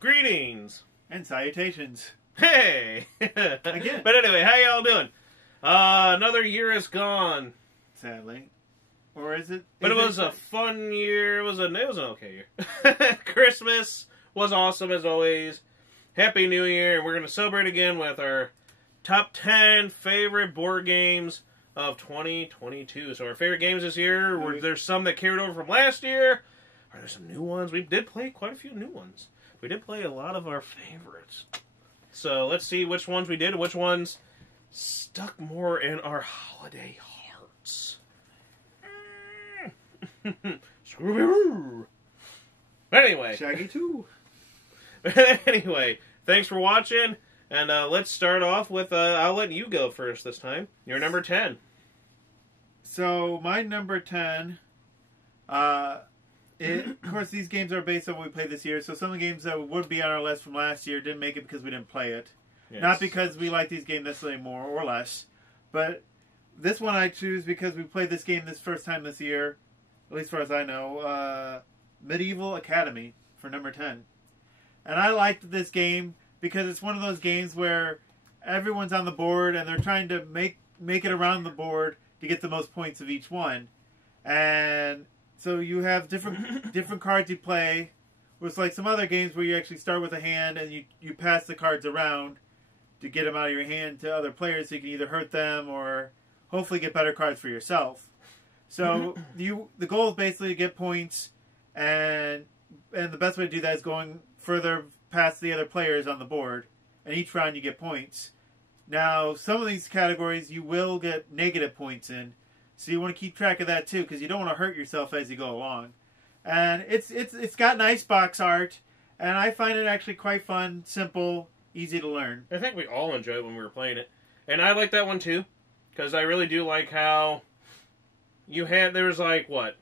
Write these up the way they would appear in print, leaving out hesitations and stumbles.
Greetings. And salutations. Hey. Again. But anyway, how y'all doing? Another year is gone. Sadly. Or is it? But it was a fun year. It was an okay year. Christmas was awesome as always. Happy New Year. And we're going to celebrate again with our top 10 favorite board games of 2022. So our favorite games this year, there's some that carried over from last year. Are there some new ones? We did play quite a few new ones. We did play a lot of our favorites. So let's see which ones we did and which ones stuck more in our holiday hearts. Scooby-Doo. Anyway. Shaggy 2. Anyway, thanks for watching. And let's start off with, I'll let you go first this time. Your number 10. So, my number 10, of course, these games are based on what we played this year. So, some of the games that would be on our list from last year didn't make it because we didn't play it. Yes. Not because we like these games necessarily more or less. But this one I choose because we played this game this first time this year, at least as far as I know, Medieval Academy for number 10. And I liked this game because it's one of those games where everyone's on the board and they're trying to make it around the board to get the most points of each one. And so you have different cards you play. It's like some other games where you actually start with a hand and you pass the cards around to get them out of your hand to other players so you can either hurt them or hopefully get better cards for yourself. So the goal is basically to get points, and the best way to do that is going further past the other players on the board. And each round you get points. Now, some of these categories you will get negative points in, so you want to keep track of that too, because you don't want to hurt yourself as you go along. And it's got nice box art, and I find it actually quite fun, simple, easy to learn. I think we all enjoyed it when we were playing it. And I like that one too, because I really do like how there was like, what?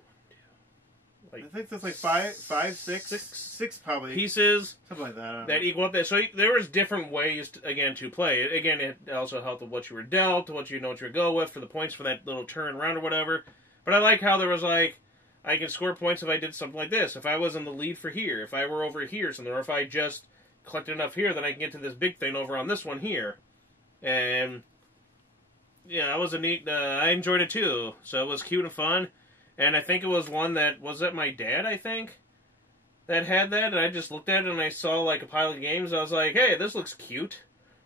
I think there's like six probably. Pieces. Something like that. That equal up that. So there was different ways, to play it. Again, it also helped with what you were dealt, what you would go with for the points for that little turn round or whatever. But I like how there was like, I can score points if I did something like this. If I was in the lead for here. If I were over here something. Or if I just collected enough here, then I can get to this big thing over on this one here. And yeah, that was a neat, I enjoyed it too. So it was cute and fun. And I think it was one that, was that my dad, I think, that had that? And I just looked at it and I saw like a pile of games. I was like, hey, this looks cute.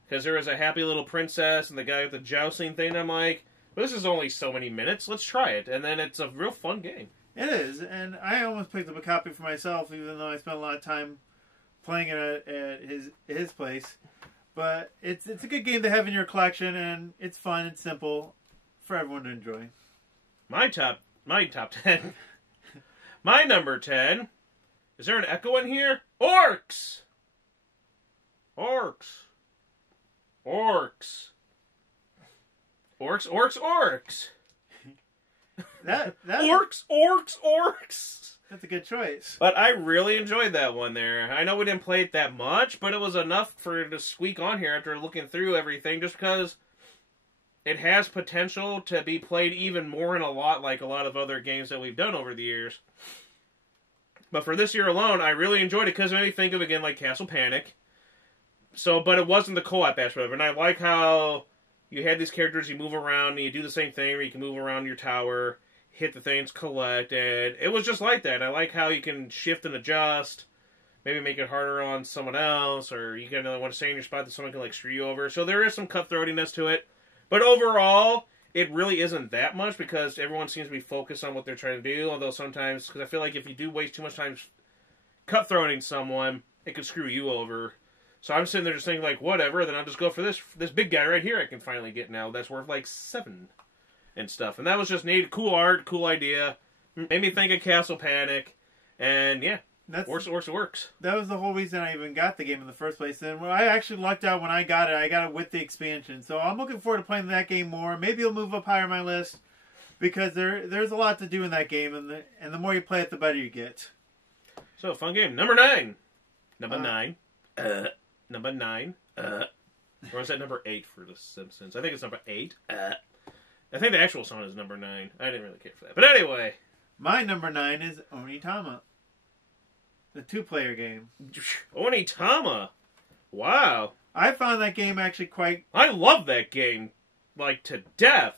Because there was a happy little princess and the guy with the jousting thing. And I'm like, well, this is only so many minutes. Let's try it. And then it's a real fun game. It is. And I almost picked up a copy for myself, even though I spent a lot of time playing it at his place. But it's a good game to have in your collection, and it's fun and simple for everyone to enjoy. My top 10. My number 10. Is there an echo in here? Orcs! Orcs. Orcs. Orcs, orcs, orcs. That Orcs. That's a good choice. But I really enjoyed that one there. I know we didn't play it that much, but it was enough for it to squeak on here after looking through everything, just because it has potential to be played even more in a lot like a lot of other games that we've done over the years. But for this year alone, I really enjoyed it because it made me think of, again, like Castle Panic. But it wasn't the co-op aspect. And I like how you had these characters, you move around, and you do the same thing where you can move around your tower, hit the things, collect, and it was just like that. I like how you can shift and adjust, maybe make it harder on someone else, or you can want to stay in your spot that someone can like screw you over. So there is some cutthroatiness to it. But overall, it really isn't that much because everyone seems to be focused on what they're trying to do. Although sometimes, because I feel like if you do waste too much time cutthroating someone, it could screw you over. So I'm sitting there just thinking, like, whatever, then I'll just go for this big guy right here I can finally get now. That's worth like 7 and stuff. And that was just neat. Cool art, cool idea. Made me think of Castle Panic. And yeah, works. That was the whole reason I even got the game in the first place. And I actually lucked out when I got it with the expansion. So I'm looking forward to playing that game more. Maybe it'll move up higher on my list because there's a lot to do in that game, and the more you play it, the better you get. So fun game. Number 9. Number 9. Or is that number 8 for The Simpsons? I think it's number 8. I think the actual song is number 9. I didn't really care for that. But anyway. My number 9 is Onitama. the 2-player game. Onitama. Wow. I found that game actually quite... I love that game, like, to death.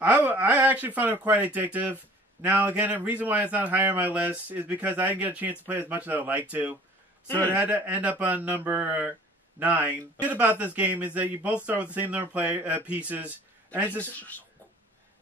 I actually found it quite addictive. Now, again, the reason why it's not higher on my list is because I didn't get a chance to play as much as I would like to. So it had to end up on number 9. The good about this game is that you both start with the same number of pieces. And it's just...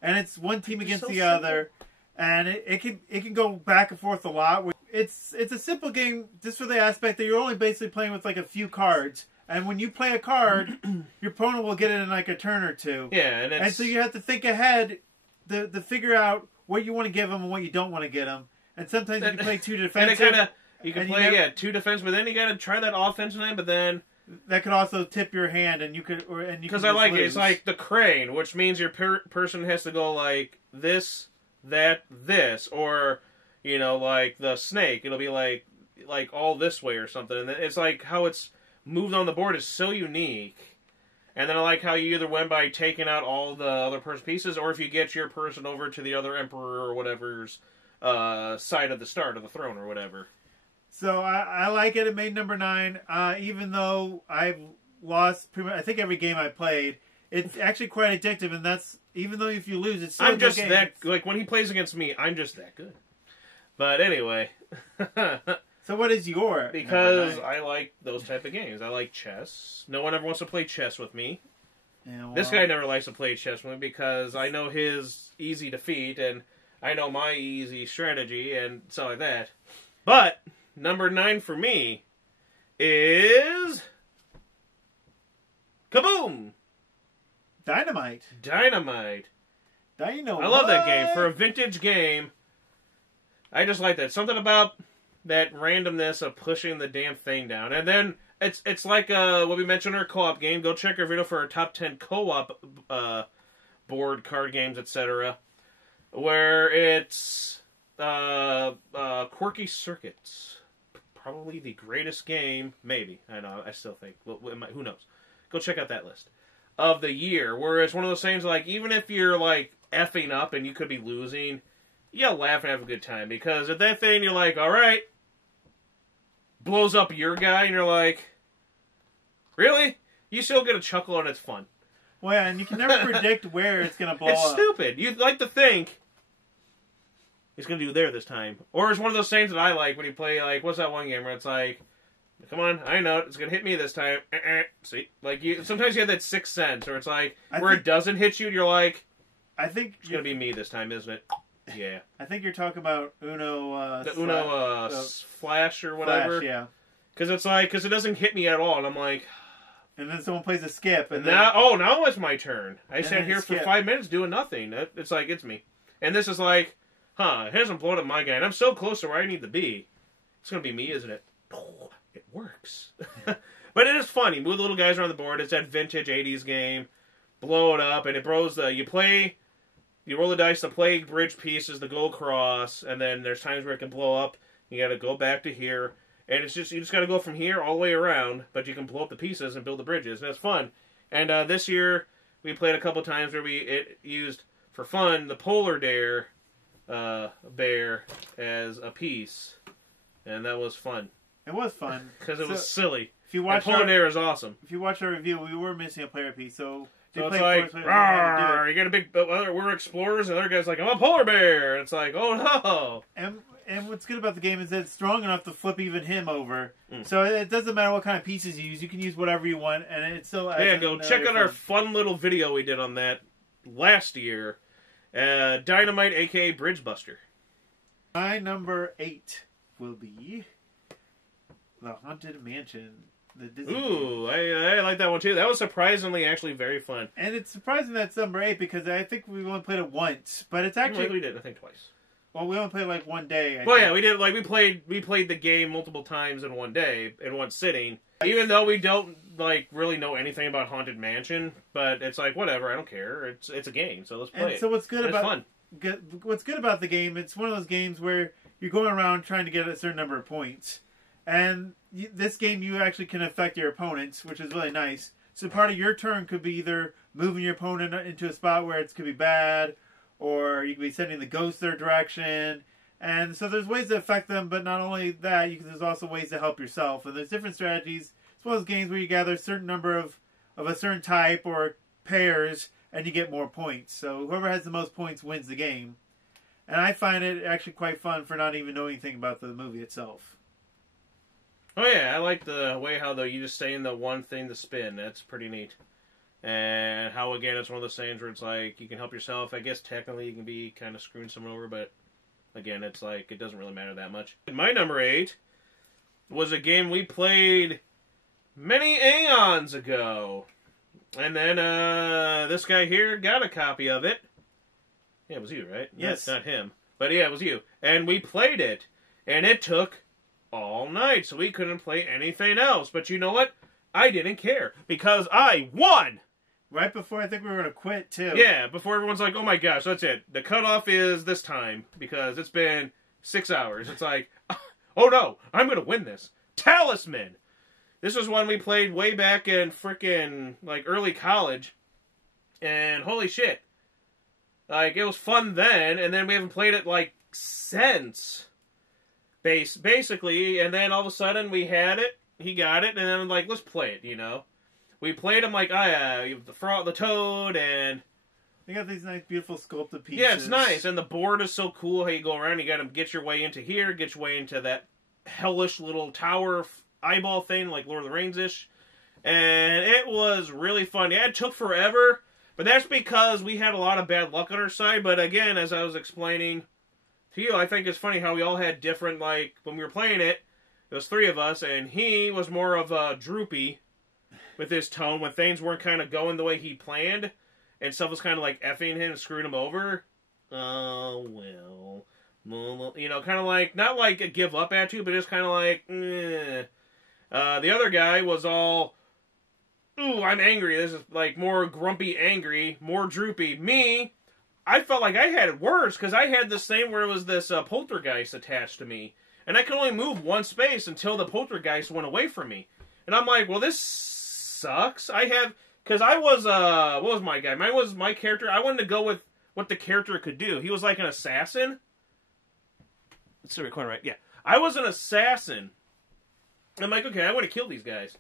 And it's one team against the other. And it can go back and forth a lot. It's a simple game just for the aspect that you're only basically playing with like a few cards. And when you play a card, your opponent will get it in like a turn or two. Yeah, and so you have to think ahead to figure out what you want to give them and what you don't want to get them. And sometimes you can play 2 defensive. And you can play 2 defense, but then you got to try that offense line. But then that could also tip your hand, and you could because I like it. It's like the crane, which means your person has to go like this, that, this, or like the snake. It'll be like all this way or something. And it's like how it's moved on the board is so unique. And then I like how you either win by taking out all the other person's pieces, or if you get your person over to the other emperor or whatever's side of the start of the throne or whatever. So I like it. It made number 9. Even though I've lost pretty much, I think every game I played, it's actually quite addictive. And that's even though if you lose, it's still I'm a good just game. that like when he plays against me, I'm just that good. But anyway. So what is your because I like those type of games. I like chess. No one ever wants to play chess with me. Yeah, well, this guy never likes to play chess with me because I know his easy defeat and I know my easy strategy and stuff like that. But number 9 for me is Kaboom! Dynamite. Dynamite. Dynamite. I love that game. For a vintage game, I just like that. Something about that randomness of pushing the damn thing down. And then it's like what we mentioned in our co-op game. Go check our video for our top 10 co-op board, card games, etc. Where it's Quirky Circuits. Probably the greatest game, maybe. I know, I still think. Who knows? Go check out that list. Of the year. Where it's one of those things like, even if you're like effing up and you could be losing, you gotta laugh and have a good time. Because at that thing, you're like, alright. Blows up your guy, and you're like, really? You still get a chuckle and it's fun. Well, yeah, and you can never predict where it's going to blow up. It's stupid. You'd like to think he's going to do there this time. Or it's one of those things that I like when you play, like, what's that one game where it's like, come on, I know it. It's going to hit me this time. See? Like, sometimes you have that sixth sense, or it's like, it doesn't hit you, and you're like, I think it's going to be me this time, isn't it? Yeah. I think you're talking about Uno... Flash or whatever. Flash, yeah. Because it doesn't hit me at all, and I'm like... And then someone plays a skip, and now it's my turn. I sat here for skip. 5 minutes doing nothing. It's like, it's me. And this is like, it hasn't blown up my guy, and I'm so close to where I need to be. It's going to be me, isn't it? Oh, it works. But it is fun. You move the little guys around the board. It's that vintage 80s game. Blow it up, and it blows you roll the dice to play bridge pieces, the go across, and then there's times where it can blow up. You got to go back to here. And you just got to go from here all the way around, but you can blow up the pieces and build the bridges. And that's fun. And this year, we played a couple times where it used, for fun, the Polar Bear as a piece. And that was fun. It was fun. Because it was silly. If you watch Polar Bear is awesome. If you watch our review, we were missing a player piece, so it's like, rawr, you got a big, we're explorers, and the other guy's like, I'm a polar bear. And it's like, oh no. And what's good about the game is that it's strong enough to flip even him over. So it doesn't matter what kind of pieces you use. You can use whatever you want, and it's still... Yeah, go check out our fun little video we did on that last year. Dynamite, a.k.a. Bridge Buster. My number 8 will be The Haunted Mansion. The Disney Ooh, I like that one too. That was surprisingly actually very fun. And it's surprising that's number 8 because I think we only played it once. But it's actually... we did, I think, twice. Well, we only played like one day. Yeah, we did. Like we played the game multiple times in one day, in one sitting. Even though we don't like really know anything about Haunted Mansion, but it's like whatever. I don't care. It's a game, so let's play. And so what's good about fun. What's good about the game? It's one of those games where you're going around trying to get a certain number of points, and this game you actually can affect your opponents, which is really nice. So part of your turn could be either moving your opponent into a spot where it could be bad. Or you could be sending the ghost their direction. And so there's ways to affect them, but not only that, there's also ways to help yourself. And there's different strategies. It's one of those games where you gather a certain number of a certain type or pairs, and you get more points. So whoever has the most points wins the game. And I find it actually quite fun for not even knowing anything about the movie itself. Oh yeah, I like the way how you just stay in the one thing to spin. That's pretty neat. And how, again, it's one of those things where it's like, you can help yourself. I guess technically you can be kind of screwing someone over, but again, it's like, it doesn't really matter that much. My number 8 was a game we played many aeons ago. And then, this guy here got a copy of it. Yeah, it was you, right? Yes. Not him. But yeah, it was you. And we played it. And it took all night, so we couldn't play anything else. But you know what? I didn't care, because I won! Right before I think we were going to quit, too. Yeah, before everyone's like, oh my gosh, that's it. The cutoff is this time, because it's been 6 hours. It's like, oh no, I'm going to win this. Talisman! This was one we played way back in frickin' like early college. And holy shit. Like, it was fun then, and then we haven't played it like since. Basically, and then all of a sudden we had it, he got it, and then I'm like, let's play it, you know? We played them like, the frog, the toad, and... They got these nice, beautiful sculpted pieces. Yeah, it's nice, and the board is so cool how you go around, you gotta get your way into here, get your way into that hellish little tower eyeball thing, like Lord of the Rings-ish. And it was really fun. Yeah, it took forever, but that's because we had a lot of bad luck on our side. But again, as I was explaining to you, I think it's funny how we all had different, like, when we were playing it, there was 3 of us, and he was more of a droopy with his tone when things weren't kind of going the way he planned, and stuff was kind of like effing him and screwing him over. Oh, well. You know, kind of like, not like a give up attitude, but just kind of like, eh. The other guy was all, ooh, I'm angry. This is like more grumpy, angry, more droopy. Me, I felt like I had it worse because I had this thing where it was this poltergeist attached to me. And I could only move one space until the poltergeist went away from me. And I'm like, well, this sucks. Because I was, what was my guy? Mine was my character. I wanted to go with what the character could do. He was like an assassin. It's the corner, right? Yeah. I was an assassin. I'm like, okay, I want to kill these guys.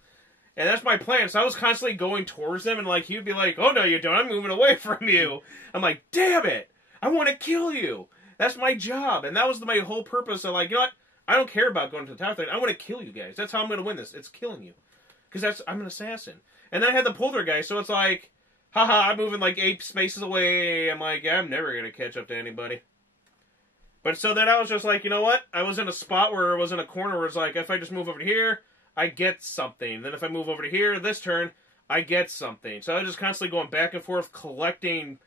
And that's my plan. So I was constantly going towards them, and like he would be like, oh, no, you don't. I'm moving away from you. I'm like, damn it. I want to kill you. That's my job. And that was my whole purpose of like, you know what? I don't care about going to the tower thing. I want to kill you guys. That's how I'm going to win this. It's killing you. Because I'm an assassin. And then I had the poltergeist, so it's like, haha, I'm moving like 8 spaces away. I'm like, yeah, I'm never going to catch up to anybody. But so then I was just like, you know what? I was in a spot where it was in a corner where it's like, if I just move over to here, I get something. Then if I move over to here, this turn, I get something. So I was just constantly going back and forth, collecting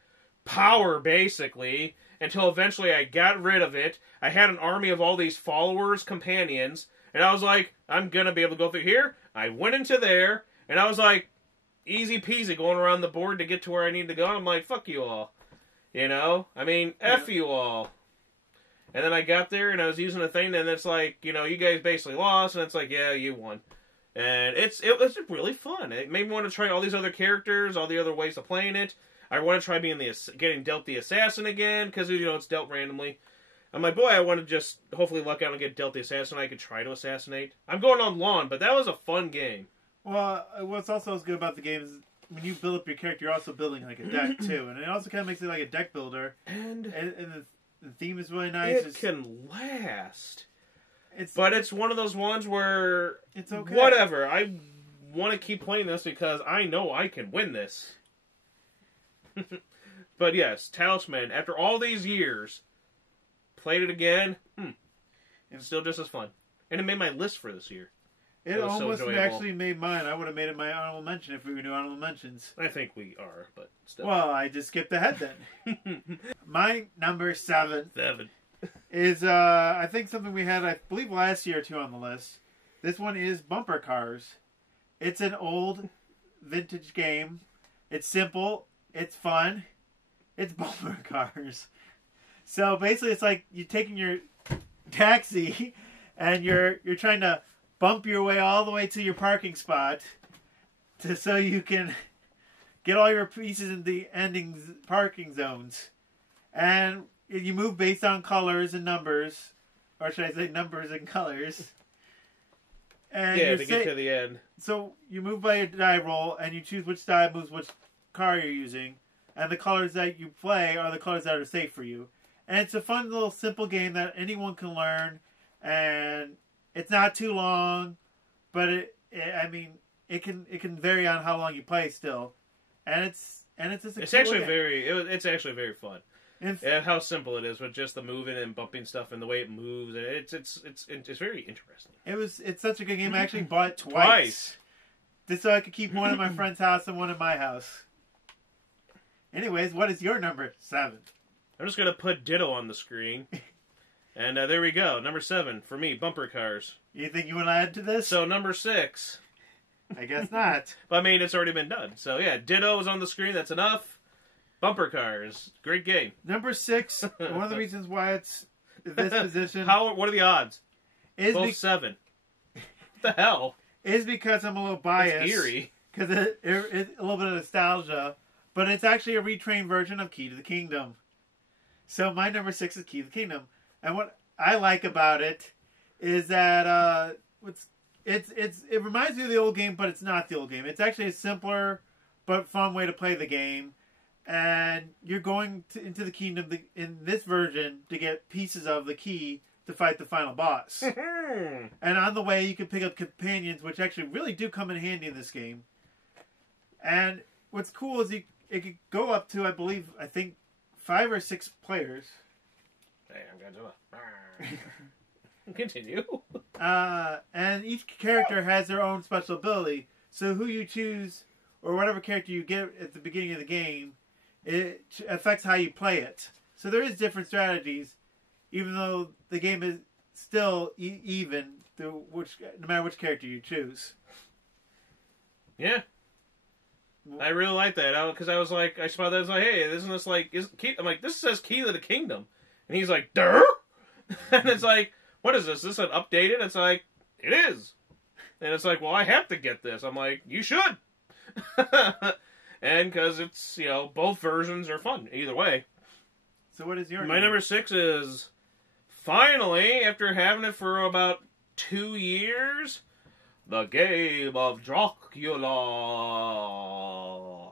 power, basically, until eventually I got rid of it. I had an army of all these followers, companions, and I was like, I'm going to be able to go through here. I went into there, and I was like, easy peasy going around the board to get to where I need to go. And I'm like, fuck you all. You know? I mean, F you all. And then I got there, and I was using a thing, and it's like, you know, you guys basically lost, and it's like, yeah, you won. And it was really fun. It made me want to try all these other characters, all the other ways of playing it. I want to try getting dealt the assassin again, because, you know, it's dealt randomly. I'm like, boy, I want to just hopefully luck out and get dealt the assassin I could try to assassinate. I'm going on lawn, but that was a fun game. Well, what's also good about the game is when you build up your character, you're also building like a deck, too. And it also kind of makes it like a deck builder. And the theme is really nice. It can last. But it's one of those ones where... It's okay. Whatever. I want to keep playing this because I know I can win this. But yes, Talisman, after all these years, played it again. It's still just as fun. And it made my list for this year. It almost actually made mine. I would have made it my honorable mention if we were doing honorable mentions. I think we are, but still. Well, I just skipped ahead then. My number 7 is, I think, something we had, I believe, last year, too, on the list. This one is Bumper Cars. It's an old, vintage game. It's simple. It's fun. It's Bumper Cars. So, basically, it's like you're taking your taxi, and you're trying to bump your way all the way to your parking spot so you can get all your pieces in the ending parking zones. And you move based on colors and numbers, or should I say numbers and colors? And yeah, to get to the end. So you move by a die roll, and you choose which die moves which car you're using, and the colors that you play are the colors that are safe for you. And it's a fun little simple game that anyone can learn, and it's not too long, but it can vary on how long you play still, and it's just it's actually it's actually very fun. And how simple it is with just the moving and bumping stuff and the way it moves. It's very interesting. It's such a good game. I actually bought it twice. Just so I could keep one in my friend's house and one in my house. Anyways, what is your number 7? I'm just gonna put Ditto on the screen, and there we go. Number 7 for me, bumper cars. You think you want to add to this? So number 6. I guess not. But I mean, it's already been done. So yeah, Ditto is on the screen. That's enough. Bumper cars, great game. Number 6. One of the reasons why it's this position. What are the odds? Is both 7. What the hell? Is because I'm a little biased. It's eerie. Because it's a little bit of nostalgia, but it's actually a retrained version of Key to the Kingdom. So my number 6 is Key to the Kingdom, and what I like about it is that it reminds me of the old game, but it's not the old game. It's actually a simpler but fun way to play the game. And you're going into the kingdom in this version to get pieces of the key to fight the final boss. And on the way, you can pick up companions, which actually really do come in handy in this game. And what's cool is it could go up to, I think 5 or 6 players. Hey, I'm going to do it. Continue. And each character has their own special ability. So who you choose, or whatever character you get at the beginning of the game, it affects how you play it. So there is different strategies, even though the game is still even no matter which character you choose. Yeah, I really like that because I was like, I saw that I was like, hey, isn't this like? I'm like, this says Key to the Kingdom, and he's like, Durr? And it's like, what is this? Is this an updated? It's like, it is, and it's like, well, I have to get this. I'm like, you should. And because it's, both versions are fun either way. So what is your My number 6 is, finally, after having it for about 2 years, the game of Dracula.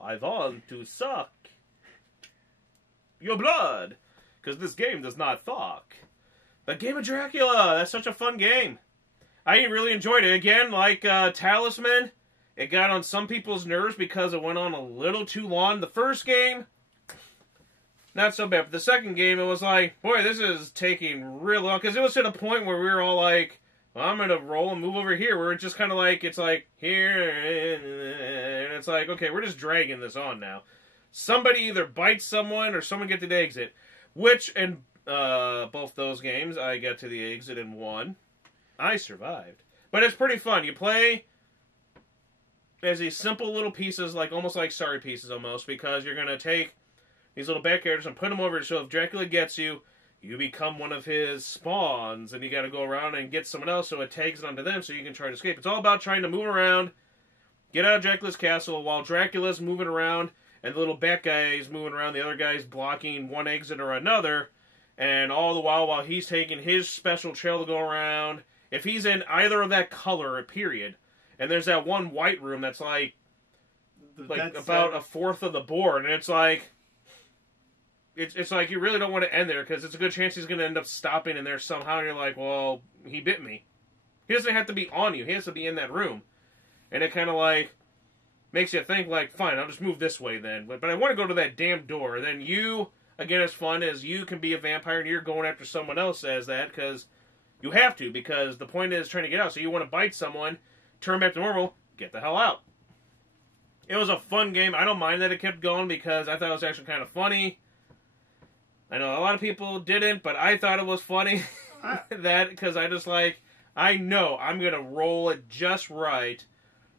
I want to suck your blood, because this game does not fuck. The game of Dracula, that's such a fun game. I really enjoyed it. Again, like Talisman, it got on some people's nerves because it went on a little too long. The first game, not so bad. But the second game, it was like, boy, this is taking real long. Because it was to the point where we were all like, well, I'm going to roll and move over here. Where it's just kind of like, it's like, here, and it's like, okay, we're just dragging this on now. Somebody either bites someone or someone gets to the exit. Which, in both those games, I got to the exit and won. I survived. But it's pretty fun. You play as these simple little pieces, like almost like sorry pieces almost, because you're going to take these little back characters and put them over, so if Dracula gets you, you become one of his spawns, and you got to go around and get someone else so it tags it onto them so you can try to escape. It's all about trying to move around, get out of Dracula's castle while Dracula's moving around, and the little bat guy is moving around, the other guy's blocking one exit or another, and all the while he's taking his special trail to go around. If he's in either of that color, period, and there's that one white room that's like about a fourth of the board, and it's like you really don't want to end there because it's a good chance he's going to end up stopping in there somehow, and you're like, well, he bit me. He doesn't have to be on you. He has to be in that room. And it kind of like makes you think like, fine, I'll just move this way then. But I want to go to that damn door. And then you, again, as fun as you can be a vampire and you're going after someone else as that because you have to, because the point is trying to get out. So you want to bite someone, turn back to normal, get the hell out. It was a fun game. I don't mind that it kept going because I thought it was actually kind of funny. I know a lot of people didn't, but I thought it was funny that because I just like, I know I'm going to roll it just right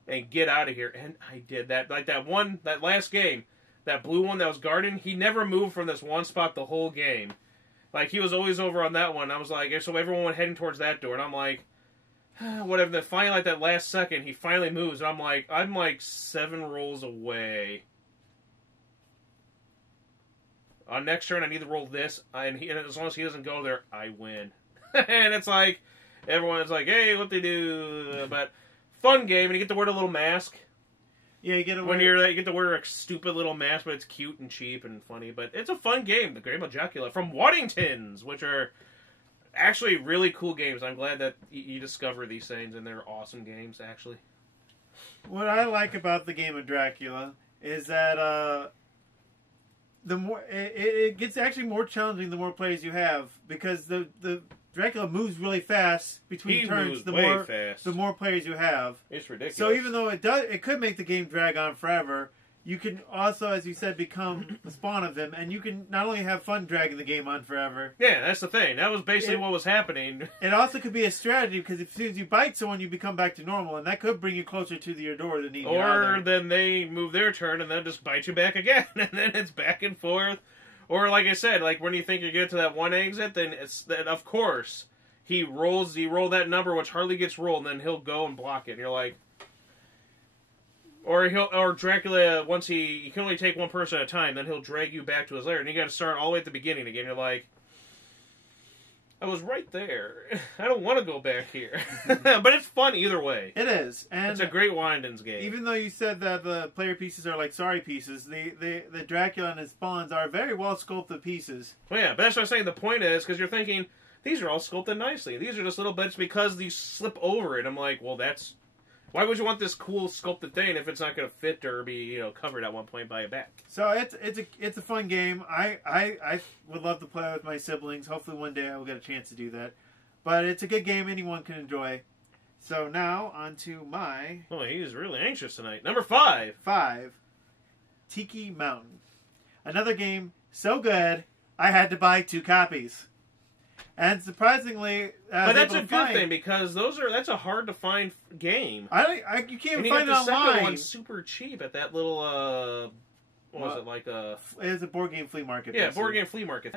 and get out of here. And I did that. Like that last game, that blue one that was guarding, he never moved from this one spot the whole game. Like, he was always over on that one. I was like, so everyone went heading towards that door. And I'm like, whatever. Then finally, like that last second, he finally moves. And I'm like 7 rolls away. On next turn, I need to roll this, and as long as he doesn't go there, I win. And it's like, everyone's like, hey, what they do? But fun game, and you get to wear the little mask. Yeah, you get to When you get to wear a stupid little mask, but it's cute and cheap and funny. But it's a fun game, the Game of Dracula from Waddingtons, which are actually really cool games. I'm glad that you discover these things, and they're awesome games, actually. What I like about the Game of Dracula is that the more it gets actually more challenging the more players you have, because the Dracula moves really fast between turns. The more players you have, it's ridiculous. So even though it could make the game drag on forever, you can also, as you said, become the spawn of them, and you can not only have fun dragging the game on forever. Yeah, that's the thing. That was basically what was happening. It also could be a strategy, because as soon as you bite someone, you become back to normal, and that could bring you closer to your door than even. Or then they move their turn and then just bite you back again, and then it's back and forth. Or like I said, like when you think you get to that one exit, then of course he roll that number which hardly gets rolled, and then he'll go and block it. And you're like. Or Dracula, once you can only take one person at a time, then he'll drag you back to his lair, and you got to start all the way at the beginning again. You're like, I was right there. I don't want to go back here. But it's fun either way. It is, and it's a great Waddingtons game. Even though you said that the player pieces are like sorry pieces, the Dracula and his spawns are very well sculpted pieces. Well, yeah, but that's what I'm saying. The point is, because you're thinking, these are all sculpted nicely. These are just little bits because you slip over it. I'm like, well, that's... Why would you want this cool sculpted thing if it's not going to fit or be covered at one point by a back? So it's a fun game. I would love to play with my siblings. Hopefully one day I will get a chance to do that. But it's a good game anyone can enjoy. So now on to my... Oh, he's really anxious tonight. Number 5. 5. Tiki Mountain. Another game so good I had to buy 2 copies. And surprisingly, but that's a good thing, because that's a hard to find game. You can't find it online. The second one's super cheap at that little was it like a? It's a board game flea market. Yeah, board game flea market.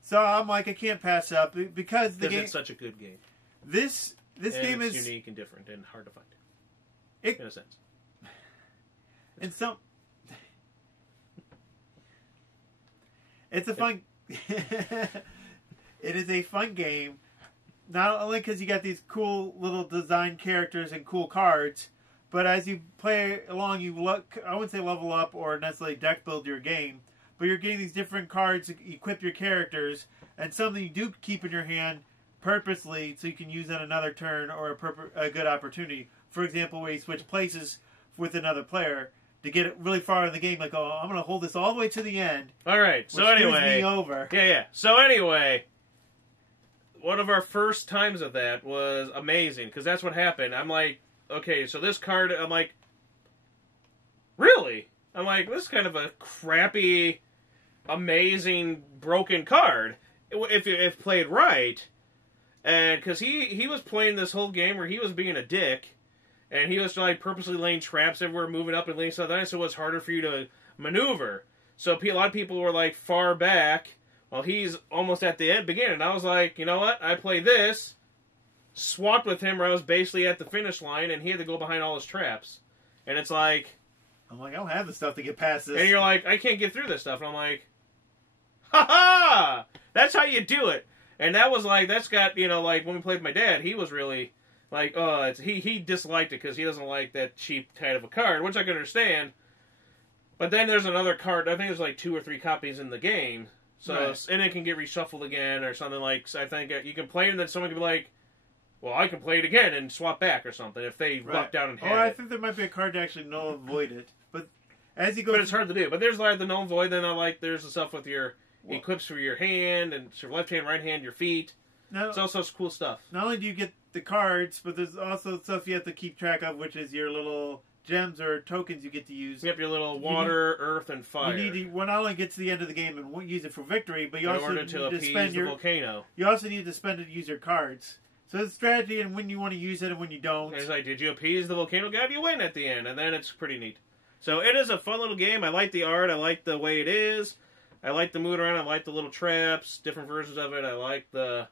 So I'm like, I can't pass up because the game. It's such a good game. This game is unique and different and hard to find. In a sense. And so, it's a fun. It is a fun game, not only because you got these cool little design characters and cool cards, but as you play along, I wouldn't say level up or necessarily deck build your game, but you're getting these different cards to equip your characters, and something you do keep in your hand purposely so you can use on another turn or a good opportunity. For example, where you switch places with another player to get it really far in the game, like, oh, I'm going to hold this all the way to the end. All right, so anyway. Me over. Yeah. So anyway... One of our first times of that was amazing, because that's what happened. I'm like, okay, so this card, I'm like, really? I'm like, this is kind of a crappy, amazing, broken card, if played right. And because he was playing this whole game where he was being a dick, and he was like purposely laying traps everywhere, moving up and laying stuff down, so it was harder for you to maneuver. So a lot of people were like far back. Well, he's almost at the beginning. I was like, you know what? I play this, swapped with him where I was basically at the finish line, and he had to go behind all his traps. And it's like... I'm like, I don't have the stuff to get past this. And you're like, I can't get through this stuff. And I'm like, ha-ha! That's how you do it. And that was like, that's got, like when we played with my dad, he was really like, he disliked it because he doesn't like that cheap type of a card, which I can understand. But then there's another card, I think there's like 2 or 3 copies in the game. So, right. And it can get reshuffled again or something like, so I think you can play it and then someone can be like, well, I can play it again and swap back or something if they lucked out and had it. I think there might be a card to actually null and void it. But as you go... But it's hard to do. But there's like the null and void, then there's the stuff with your equips for your hand and your left hand, right hand, your feet. It's all such cool stuff. Not only do you get the cards, but there's also stuff you have to keep track of, which is your little... gems or tokens you get to use. Yep, your little water, earth, and fire. You need to not only get to the end of the game and use it for victory, but you also need to spend your volcano. You also need to spend it to use your cards. So it's strategy and when you want to use it and when you don't. It's like, did you appease the volcano god? You win at the end, and then it's pretty neat. So it is a fun little game. I like the art. I like the way it is. I like the mood around. I like the little traps, different versions of it. I like the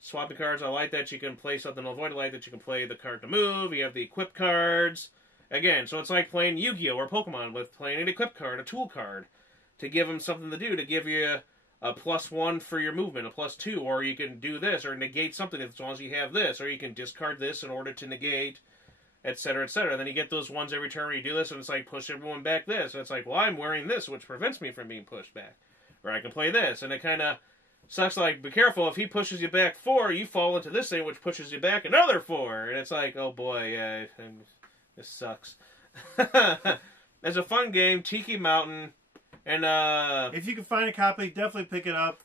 swapping cards. I like that you can play something to avoid. I like that you can play the card to move. You have the equip cards. Again, so it's like playing Yu-Gi-Oh! Or Pokemon with playing an equip card, a tool card. to give them something to do, to give you a +1 for your movement, a +2, or you can do this, or negate something as long as you have this, or you can discard this in order to negate, etc., etc. Then you get those ones every turn where you do this, and it's like, push everyone back this. And it's like, well, I'm wearing this, which prevents me from being pushed back. Or I can play this, and it kind of sucks, like, be careful, if he pushes you back 4, you fall into this thing, which pushes you back another 4. And it's like, oh boy, yeah, this sucks. It's a fun game, Tiki Mountain. And if you can find a copy, definitely pick it up.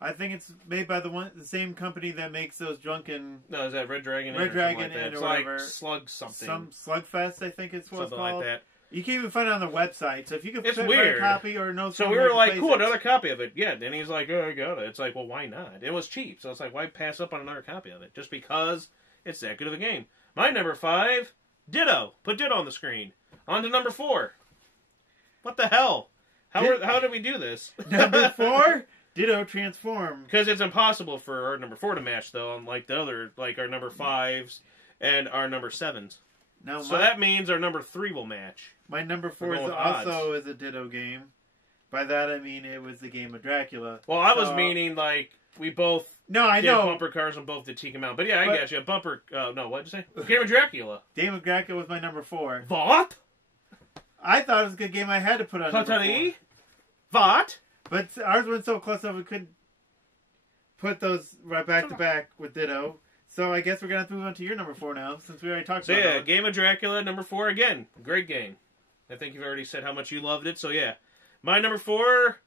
I think it's made by the same company that makes those drunken. No, is that Red Dragon? Red Dragon like or whatever. Like Slug something. Some Slugfest, I think it's what it's something called. like that. You can even find it on their website. So if you can It's find weird. a copy or know So someone we were who like, plays cool, it. another copy of it. Yeah, and he's like, oh, I got it. It's like, well, why not? It was cheap, so it's like, why pass up on another copy of it? Just because it's that good of a game. My number 5, Ditto. Put Ditto on the screen. On to number 4. What the hell? How did we do this? Number 4, Ditto Transform. Because it's impossible for our number 4 to match, though, unlike the other, like our number 5s and our number 7s. Now, So that means our number 3 will match. my number 4 We're is going with also is a Ditto game. By that I mean it was the game of Dracula. Well, I was So- meaning, like, we both No, I did know. bumper cars and both did Tiki Mountain. But yeah, I But- got you. Bumper, no, what'd you say? Game of Dracula. Game of Dracula was my number 4. What? I thought it was a good game. I had to put on number 4. Totally? What? But ours went so close that we couldn't put those right back to back with Ditto. So I guess we're going to have to move on to your number 4 now, since we already talked So about yeah, it. Game of Dracula, number 4, again, great game. I think you've already said how much you loved it, so yeah. My number 4,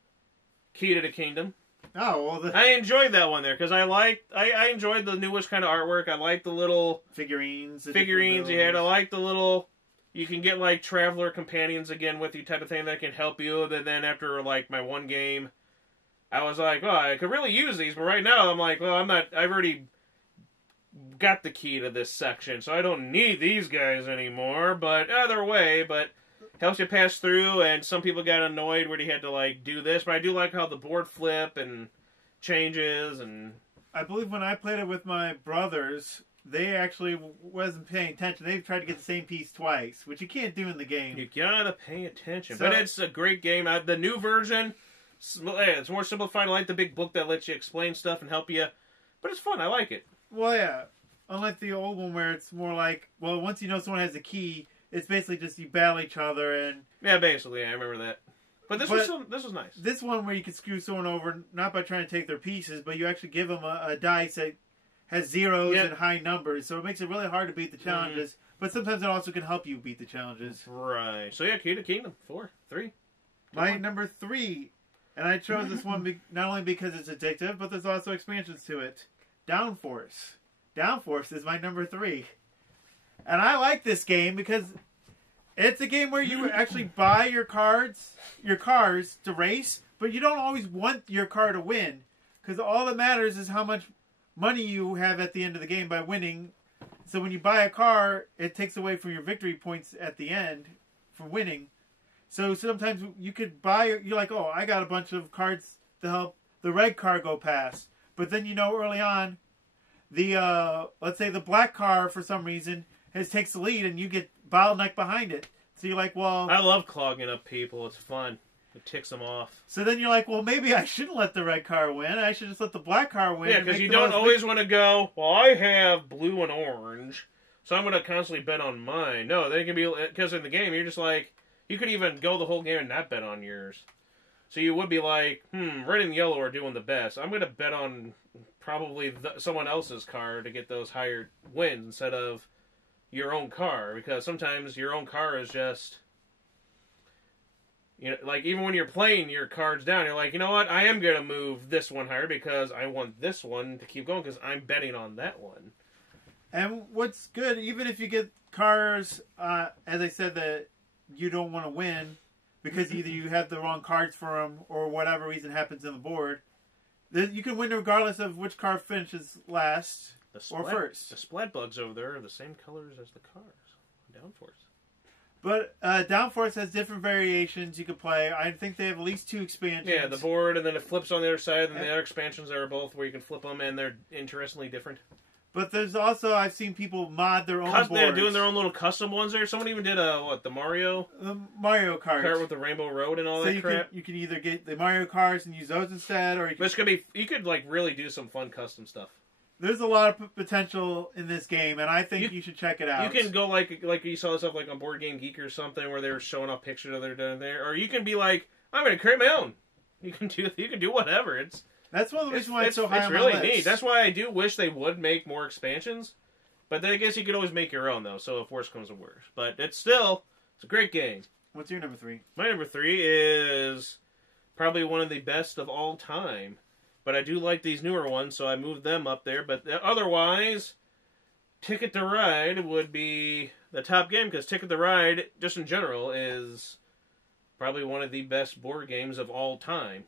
Key to the Kingdom. Oh, well, I enjoyed that one there, because I enjoyed the newish kind of artwork. I liked the little figurines. The figurines you had. I different like the little, you can get like traveler companions again with you type of thing that can help you. And then after like my one game, I was like, well, I could really use these, but right now I'm like, well, I've already got the key to this section, so I don't need these guys anymore. But either way, but helps you pass through. And some people got annoyed where you had to like do this, but I do like how the board flip and changes. And I believe when I played it with my brothers, they actually wasn't paying attention. They tried to get the same piece twice, which you can't do in the game. you gotta pay attention. So- But it's a great game. The new version, it's more simplified. I like the big book that lets you explain stuff and help you. But it's fun. I like it. Well, yeah. Unlike the old one where it's more like, well, once you know someone has a key, it's basically just you battle each other. And Yeah, basically, I remember that. But this was nice. this one where you can screw someone over, not by trying to take their pieces, but you actually give them a dice that has zeros Yep. and high numbers. So it makes it really hard to beat the challenges. But sometimes it also can help you beat the challenges. Right. So yeah, Key to Kingdom. 4, 3. My number 3, and I chose this one not only because it's addictive, but there's also expansions to it. Downforce. Downforce is my number 3. And I like this game because it's a game where you actually buy your cars to race, but you don't always want your car to win. Because all that matters is how much money you have at the end of the game by winning. So when you buy a car, it takes away from your victory points at the end for winning. So sometimes you could buy, you're like, oh, I got a bunch of cards to help the red car go past. But then you know early on, let's say the black car for some reason takes the lead and you get bottleneck behind it. So you're like, well... I love clogging up people. It's fun. It ticks them off. So then you're like, well, maybe I shouldn't let the red car win. I should just let the black car win. Yeah, and because make you the don't most always want to go, well, I have blue and orange, so I'm going to constantly bet on mine. No, they can be... Because in the game, you're just like... You could even go the whole game and not bet on yours. So you would be like, red and yellow are doing the best. I'm going to bet on probably someone else's car to get those higher wins instead of your own car. Because sometimes your own car is just... You know, like, even when you're playing your cards down, you're like, you know what? I am going to move this one higher because I want this one to keep going because I'm betting on that one. And what's good, even if you get cars, as I said, that you don't want to win because either you have the wrong cards for them or whatever reason happens in the board, you can win regardless of which car finishes last or first. The splat bugs over there are the same colors as the cars. Downforce. But Downforce has different variations you can play. I think they have at least 2 expansions. Yeah, the board, and then it flips on the other side, and the other expansions are both where you can flip them, and they're interestingly different. But there's also, I've seen people mod their own boards. They're doing their own little custom ones there. Someone even did the Mario Kart with the Rainbow Road and all so that crap. You can either get the Mario Karts and use those instead, or you could like really do some fun custom stuff. There's a lot of potential in this game, and I think you should check it out. You can go like you saw stuff like on Board Game Geek or something where they were showing off pictures of their doing there, or you can be like, I'm going to create my own. You can do whatever. That's one of the reasons why it's so high on my list. It's really list. neat. That's why I do wish they would make more expansions. But then I guess you could always make your own, though, so if worse comes to worse. But it's a great game. What's your number 3? My number 3 is probably one of the best of all time. But I do like these newer ones, so I moved them up there. But otherwise, Ticket to Ride would be the top game, because Ticket to Ride, just in general, is probably one of the best board games of all time.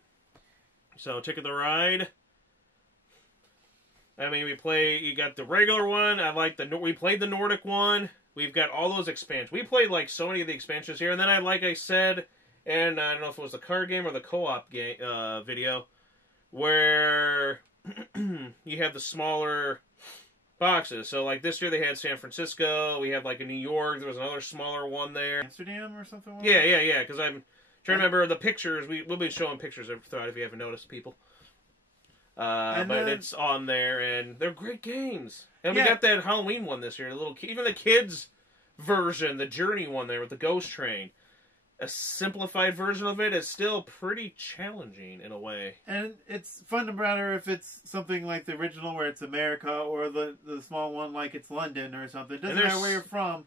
So, Ticket to Ride. I mean, you got the regular one. We played the Nordic one. We've got all those expansions. We played like so many of the expansions here. And then like I said, and I don't know if it was the card game or the co-op game video, where you have the smaller boxes. So like this year they had San Francisco. We have like a New York. There was another smaller one there. Amsterdam or something? Yeah. Because I'm trying to remember the pictures. We'll be showing pictures throughout if you haven't noticed, people. But it's on there, and they're great games. And we got that Halloween one this year. Even the kids version, the Journey one there with the Ghost Train. A simplified version of it is still pretty challenging in a way. And it's fun no matter if it's something like the original where it's America or the small one like it's London or something. It doesn't matter where you're from.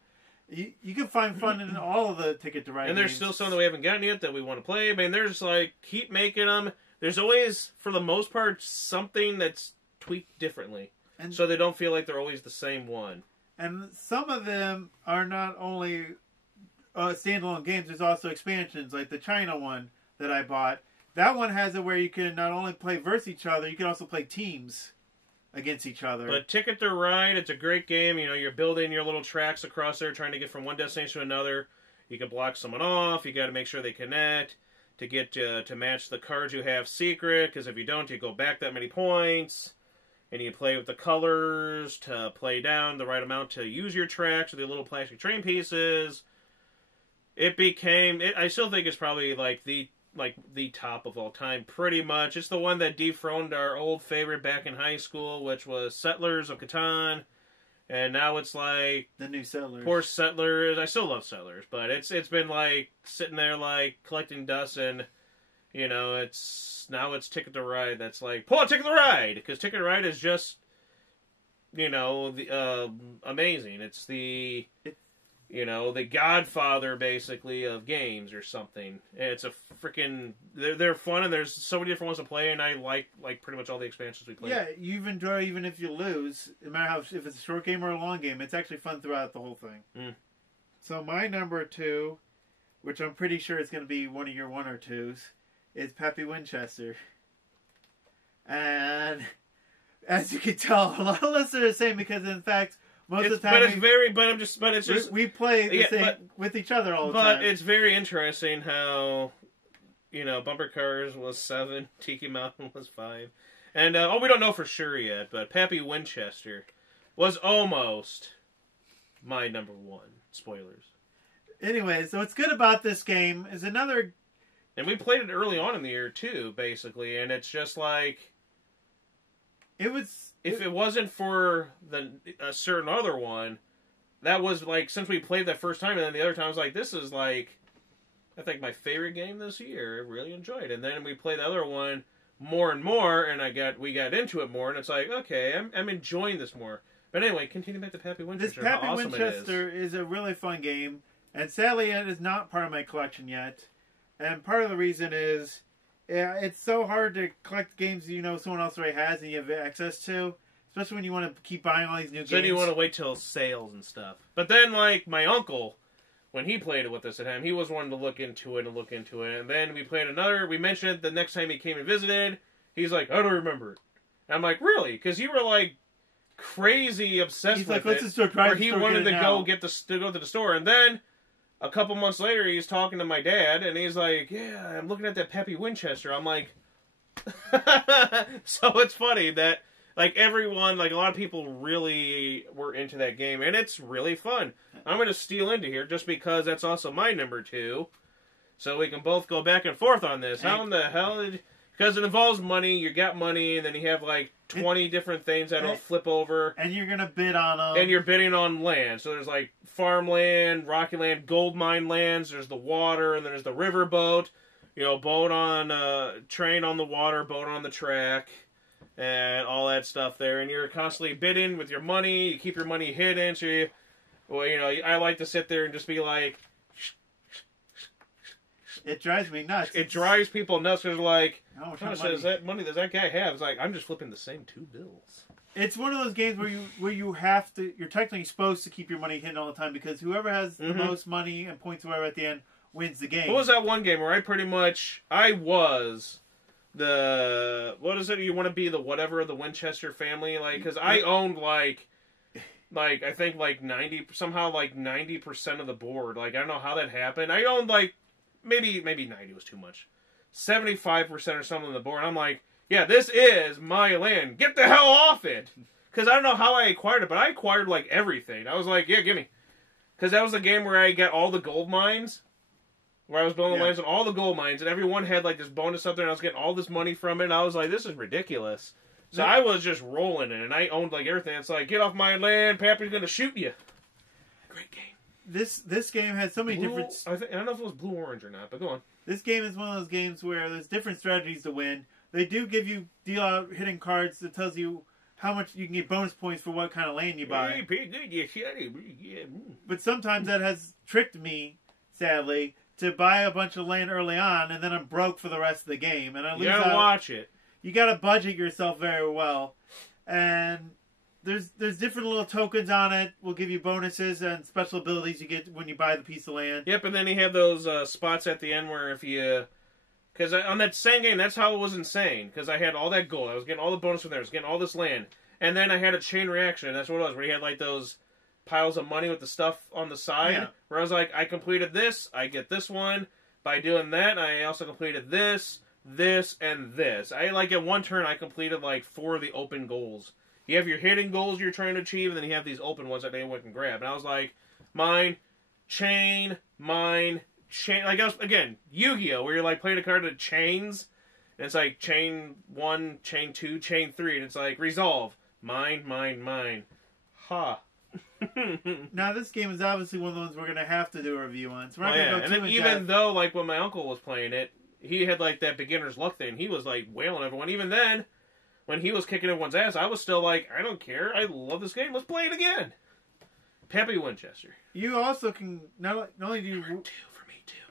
You can find fun in all of the Ticket to Ride and there's games. Still some that we haven't gotten yet that we want to play. I mean, there's keep making them. There's always, for the most part, something that's tweaked differently. So they don't feel like they're always the same one. And some of them are not only standalone games, there's also expansions, like the China one that I bought. That one has it where you can not only play versus each other, you can also play teams against each other. But Ticket to Ride, it's a great game. You know, you're building your little tracks across there, trying to get from one destination to another. You can block someone off. You got to make sure they connect to get to match the cards you have secret, because if you don't, you go back that many points. And you play with the colors to play down the right amount to use your tracks with the little plastic train pieces. I still think it's probably the top of all time, pretty much. It's the one that dethroned our old favorite back in high school, which was Settlers of Catan. And now it's like the new Settlers. Poor Settlers. I still love Settlers, but it's been like sitting there like collecting dust, and you know, it's Ticket to Ride. That's like, pull out Ticket to Ride, because Ticket to Ride is just, you know, amazing. It's the Godfather basically of games or something. And it's a freaking they're fun, and there's so many different ones to play, and I like pretty much all the expansions we play. Yeah, you enjoy even if you lose, no matter if it's a short game or a long game. It's actually fun throughout the whole thing. So my number 2, which I'm pretty sure is going to be one of your 1 or 2s, is Pappy Winchester. And as you can tell, a lot of listeners are saying, because in fact, most of the time, we play the same with each other all the time. But it's very interesting how, you know, Bumper Cars was 7, Tiki Mountain was 5, and we don't know for sure yet, but Pappy Winchester was almost my number 1. Spoilers. Anyway, so what's good about this game is and we played it early on in the year too, basically, and it's just like if it wasn't for a certain other one, that was like, since we played that first time, and then the other time I was like, this is like, I think my favorite game this year. I really enjoyed it. And then we played the other one more and more, and we got into it more, and it's like, okay, I'm enjoying this more. But anyway, continue back to Pappy Winchester. This Pappy Winchester is a really fun game, and sadly it is not part of my collection yet. And part of the reason is, it's so hard to collect games someone else already has and you have access to, especially when you want to keep buying all these new games. So you want to wait till sales and stuff. But then, like, my uncle, when he played it with us at home, he was wanting to look into it. And then we played another. We mentioned it the next time he came and visited. He's like, I don't remember it. And I'm like, really? Because you were like crazy obsessed with it. Where he wanted to go to the store, and then a couple months later, he's talking to my dad, and he's like, yeah, I'm looking at that Pappy Winchester. I'm like, so it's funny that like everyone, like a lot of people really were into that game, and it's really fun. I'm going to steal into here just because that's also my number 2, so we can both go back and forth on this. How in the hell did? Because it involves money. You got money, and then you have like 20 different things that'll flip over, and you're gonna bid on them. And you're bidding on land. So there's like farmland, rocky land, gold mine lands. There's the water, and then there's the river boat. You know, boat on train on the water, boat on the track, and all that stuff there. And you're constantly bidding with your money. You keep your money hidden. So you, well, you know, I like to sit there and just be like. It drives me nuts. It drives people nuts because like, how much money does that guy have? It's like, I'm just flipping the same 2 bills. It's one of those games where you have to. You're technically supposed to keep your money hidden all the time because whoever has the most money and points whatever at the end wins the game. What was that one game where I was the what is it? You want to be the whatever of the Winchester family? Like, because I owned like I think like 90% of the board. Like I don't know how that happened. I owned like. Maybe 90 was too much. 75% or something on the board. I'm like, yeah, this is my land. Get the hell off it. Because I don't know how I acquired it, but I acquired like everything. I was like, yeah, give me. Because that was the game where I got all the gold mines. Where I was building lands on all the gold mines. And everyone had like this bonus up there. And I was getting all this money from it. And I was like, this is ridiculous. So I was just rolling it. And I owned like everything. It's like, get off my land. Pappy's going to shoot you. Great game. This game has so many different. I don't know if it was blue orange or not, but go on. This game is one of those games where there's different strategies to win. They do deal out hidden cards that tells you how much you can get bonus points for what kind of land you buy. But sometimes that has tricked me, sadly, to buy a bunch of land early on, and then I'm broke for the rest of the game. And I lose you gotta watch it. You gotta budget yourself very well, and. There's different little tokens on it. Will give you bonuses and special abilities you get when you buy the piece of land. Yep, and then you have those spots at the end where if you... Because on that same game, that's how it was insane. Because I had all that gold. I was getting all the bonus from there. I was getting all this land. And then I had a chain reaction. And that's what it was. Where you had like those piles of money with the stuff on the side. Yeah. Where I was like, I completed this. I get this one. By doing that, I also completed this, and this. I like at one turn, I completed like 4 of the open goals. You have your hidden goals you're trying to achieve, and then you have these open ones that anyone can grab. And I was like, mine, chain. Like, I was, again, Yu-Gi-Oh! Where you're like playing a card that chains. And it's like chain 1, chain 2, chain 3. And it's like, resolve. Mine. Ha. Now, this game is obviously one of the ones we're going to have to do a review on. So we're not yeah. going to go and then even though, like, when my uncle was playing it, he had, like, that beginner's luck thing. He was, like, wailing everyone. Even then... When he was kicking everyone's ass, I was still like, I don't care. I love this game. Let's play it again. Pappy Winchester. You also can not only do you... Number 2 for me, too.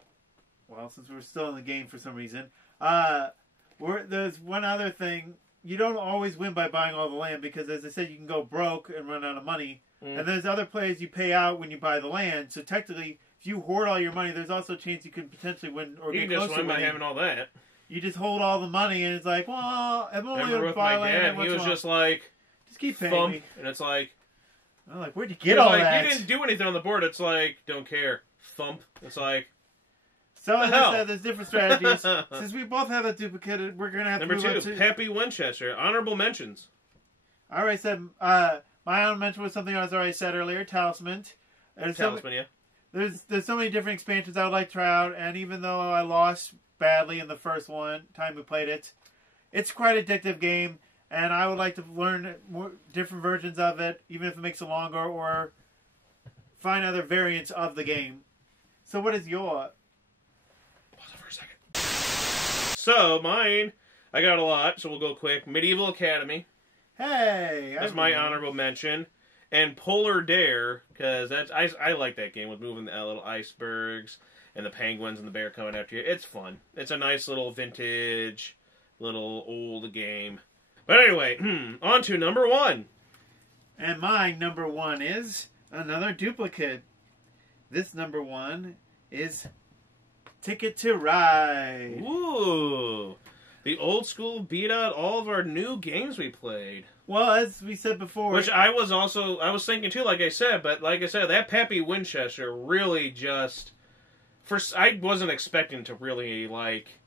Well, since we're still in the game for some reason, there's one other thing. You don't always win by buying all the land because, as I said, you can go broke and run out of money. And there's other plays you pay out when you buy the land. So technically, if you hoard all your money, there's also a chance you could potentially win or get close to winning. You just win by having all that. You just hold all the money, and it's like, well, I'm only going to buy land. He was just like, just keep paying me. And it's like, I'm like, where'd you get all that? You didn't do anything on the board. It's like, don't care. Thump. It's like, so as I said, there's different strategies. Since we both have that duplicated, we're going to have number to move 2, on to Pappy Winchester. Honorable mentions. I already said, my honorable mention was something I was already said earlier, Talisman. Yeah. There's so many different expansions I would like to try out, and even though I lost badly in the first time we played it, it's quite an addictive game, and I would like to learn more different versions of it, even if it makes it longer, or find other variants of the game. So what is your... Pause it for a second. So, mine, I got a lot, so we'll go quick. Medieval Academy. Hey! That's my honorable mention. And Polar Dare, because I like that game with moving the little icebergs and the penguins and the bear coming after you. It's fun. It's a nice little vintage, little old game. But anyway, on to number 1. And my number 1 is another duplicate. This number 1 is Ticket to Ride. Ooh. The old school beat out all of our new games we played. Well, as we said before... Which I was thinking too, like I said, but like I said, that Pappy Winchester really just... I wasn't expecting to really, like,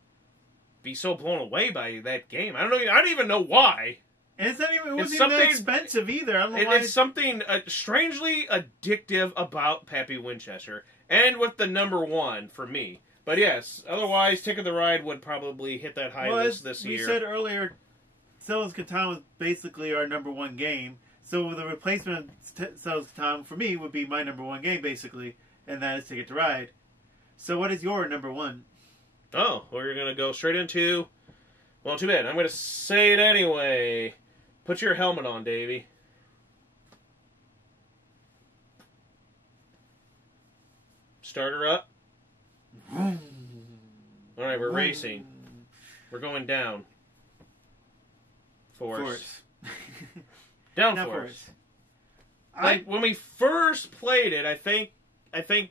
be so blown away by that game. I don't even know why. And it wasn't It's even that something- expensive either. I don't know why. It's something strangely addictive about Pappy Winchester, and with the number one for me. But yes, otherwise, Ticket to Ride would probably hit that high list this we year. said earlier, Settlers of Catan was basically our number one game. So the replacement of Settlers of Catan for me would be my number one game, basically, and that is Ticket to Ride. So what is your number one? Oh, well, you're going to go straight into... Well, too bad. I'm going to say it anyway. Put your helmet on, Davey. Start her up. Alright, we're racing. We're going down. Force. Down force. Like, when we first played it, I think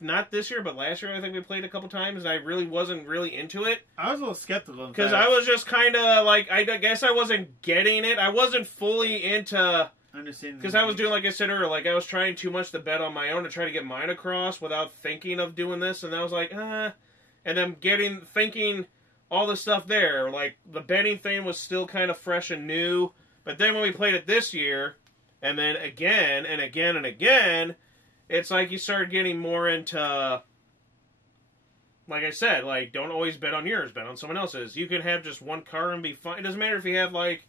not this year, but last year I think we played a couple times, and I really wasn't really into it. I was a little skeptical. Because I was just kind of, like, I guess I wasn't getting it. I wasn't fully into... Understanding. Because I was doing, like I said earlier, like, I was trying too much to bet on my own to try to get mine across without thinking of doing this, and I was like, And then thinking all the stuff there, like, the betting thing was still kind of fresh and new, but then when we played it this year, and then again, and again, and again, it's like you started getting more into, like I said, like, don't always bet on yours, bet on someone else's. You can have just one car and be fine. It doesn't matter if you have, like,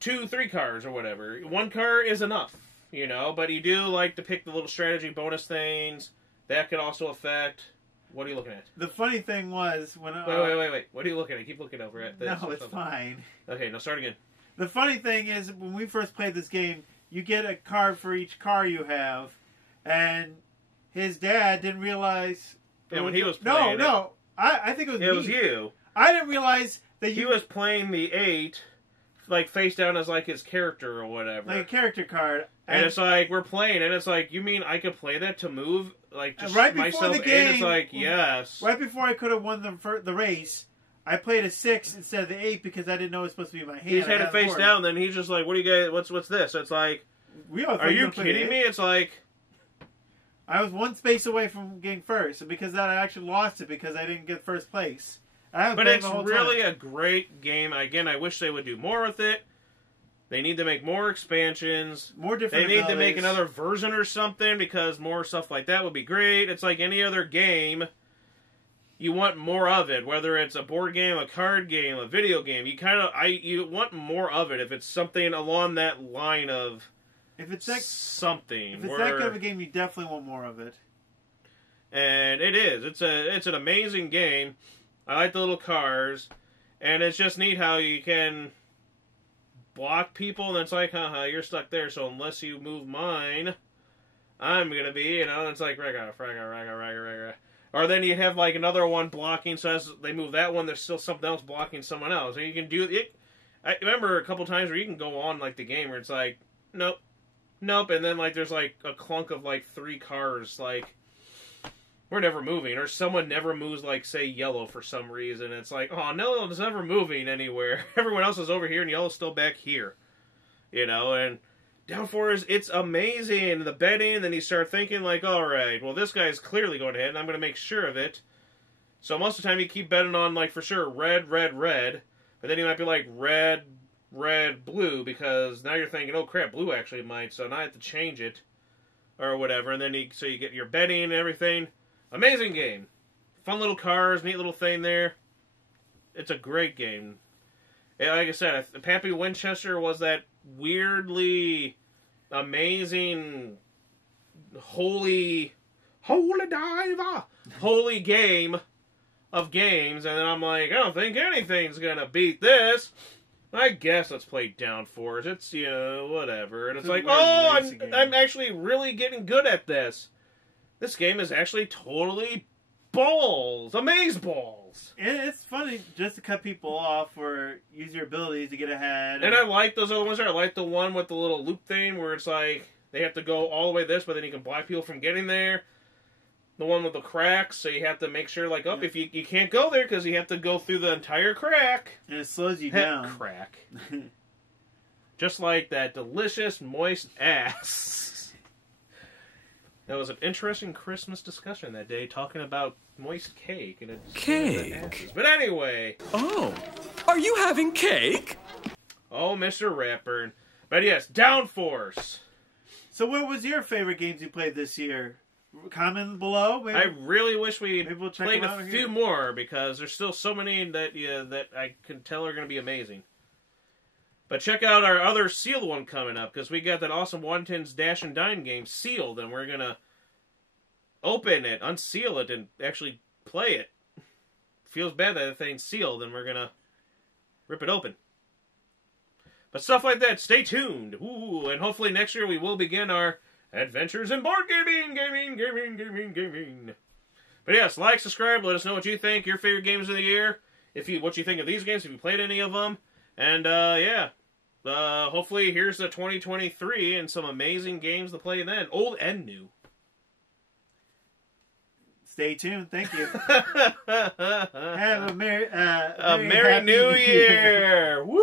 2-3 cars or whatever. One car is enough, you know, but you do like to pick the little strategy bonus things. That could also affect... What are you looking at? The funny thing was when Wait. What are you looking at? Keep looking over at this. No, it's fine. Okay, now start again. The funny thing is when we first played this game, you get a card for each car you have, and his dad didn't realize. Yeah, when he was playing No. I think it was me. It was you. I didn't realize that He was playing the 8, like, face down as, like, his character or whatever. like a character card. And it's like, we're playing, and it's like, you mean I could play that to move, like, just right before myself the game, in? It's like, yes. Right before I could have won the race, I played a 6 instead of the 8 because I didn't know it was supposed to be my hand. He just had it face down, then he's just like, what do you guys, what's this? It's like, are you kidding me? It's like... I was one space away from getting first, and because of that I actually lost it because I didn't get first place. But it's really a great game. Again, I wish they would do more with it. They need to make more expansions. More different They need to abilities. make another version or something, because more stuff like that would be great. It's like any other game. You want more of it, whether it's a board game, a card game, a video game. You want more of it if it's something along that line of something. If it's that good of a game, you definitely want more of it. And it is. It's an amazing game. I like the little cars, and it's just neat how you can block people, and it's like, haha, you're stuck there, so unless you move mine, I'm gonna be, you know, and it's like, raga. Or then you have, like, another one blocking, so as they move that one, there's still something else blocking someone else. And you can do it. I remember a couple times where you can go on, like, the game where it's like, nope, and then, like, there's, like, a clunk of, like, 3 cars, like, we're never moving, or someone never moves, like, say, yellow for some reason. It's like, oh, no, it's never moving anywhere. Everyone else is over here, and yellow's still back here. You know, and Down Force, it's amazing. The betting, and then you start thinking, like, all right, well, this guy's clearly going ahead, and I'm going to make sure of it. So most of the time, you keep betting on, like, for sure, red, but then you might be like, red, blue, because now you're thinking, oh, crap, blue actually might, so now I have to change it, or whatever, and then you get your betting and everything. Amazing game. Fun little cars, neat little thing there. It's a great game. Yeah, like I said, Pappy Winchester was that weirdly amazing, holy game of games, and then I'm like, I don't think anything's gonna beat this. I guess let's play Down Force. It's, you know, whatever. And it's like, oh, I'm actually really getting good at this. This game is actually totally balls. Amazeballs. And it's funny just to cut people off or use your abilities to get ahead. And I like those other ones there. I like the one with the little loop thing where it's like they have to go all the way this, but then you can block people from getting there. The one with the cracks, so you have to make sure, like, if you can't go there because you have to go through the entire crack. And it slows you down. Crack. Just like that delicious, moist ass. That was an interesting Christmas discussion that day, talking about moist cake. And cake? But anyway. Oh, are you having cake? Oh, Mr. Ratburn. But yes, Downforce. So what was your favorite games you played this year? Comment below. Maybe? I really wish we Maybe we'll check played them out a here. few more because there's still so many that that I can tell are going to be amazing. But check out our other sealed one coming up because we got that awesome 110's Dash and Dine game sealed, and we're going to open it, unseal it, and actually play it. Feels bad that the thing's sealed, and we're going to rip it open. But stuff like that, stay tuned. Ooh, and hopefully next year we will begin our adventures in board gaming. But yes, like, subscribe, let us know what you think, your favorite games of the year, what you think of these games, if you played any of them. And yeah, hopefully here's the 2023 and some amazing games to play then, old and new. Stay tuned. Thank you. Have a Merry New Year. Woo!